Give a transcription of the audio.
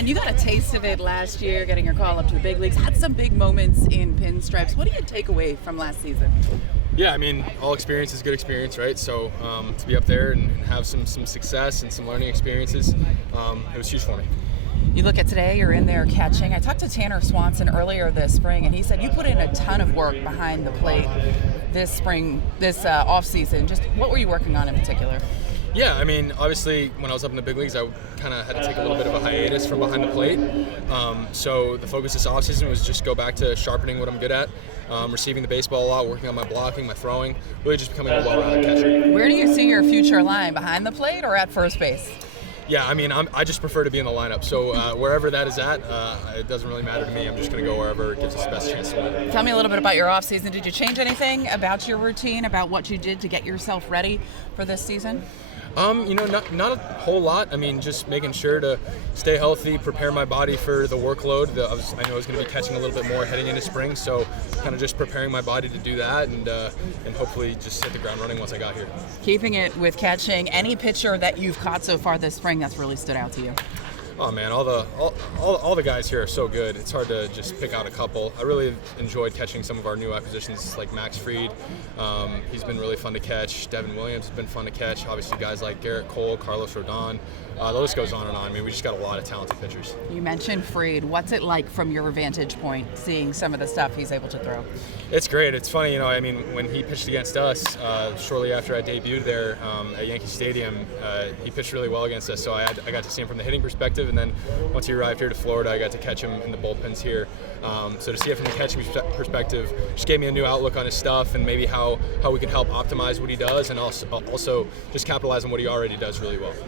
And you got a taste of it last year, getting your call up to the big leagues. Had some big moments in pinstripes. What do you take away from last season? Yeah, I mean, all experience is good experience, right? So to be up there and have some success and some learning experiences, it was huge for me. You look at today, you're in there catching. I talked to Tanner Swanson earlier this spring, and he said you put in a ton of work behind the plate this spring, this off season. Just what were you working on in particular? Yeah, I mean, obviously, when I was up in the big leagues, I kind of had to take a little bit of a hiatus from behind the plate. So the focus this offseason was just go back to sharpening what I'm good at, receiving the baseball a lot, working on my blocking, my throwing, really just becoming a well-rounded catcher. Where do you see your future line, behind the plate or at first base? Yeah, I mean, I just prefer to be in the lineup. So wherever that is at, it doesn't really matter to me. I'm just going to go wherever gives us the best chance to win. Tell me a little bit about your off season. Did you change anything about your routine, about what you did to get yourself ready for this season? Not a whole lot. I mean, just making sure to stay healthy, prepare my body for the workload. I know I was going to be catching a little bit more heading into spring, so kind of just preparing my body to do that and hopefully just hit the ground running once I got here. Keeping it with catching, any pitcher that you've caught so far this spring that's really stood out to you? Oh man, all the guys here are so good. It's hard to just pick out a couple. I really enjoyed catching some of our new acquisitions like Max Fried. He's been really fun to catch. Devin Williams has been fun to catch. Obviously guys like Garrett Cole, Carlos Rodon. The list goes on and on. I mean, we just got a lot of talented pitchers. You mentioned Fried. What's it like from your vantage point, seeing some of the stuff he's able to throw? It's great. It's funny, I mean, when he pitched against us, shortly after I debuted there at Yankee Stadium, he pitched really well against us. So I got to see him from the hitting perspective, and then once he arrived here to Florida, I got to catch him in the bullpens here. So to see it from the catching perspective just gave me a new outlook on his stuff and maybe how we can help optimize what he does and also just capitalize on what he already does really well.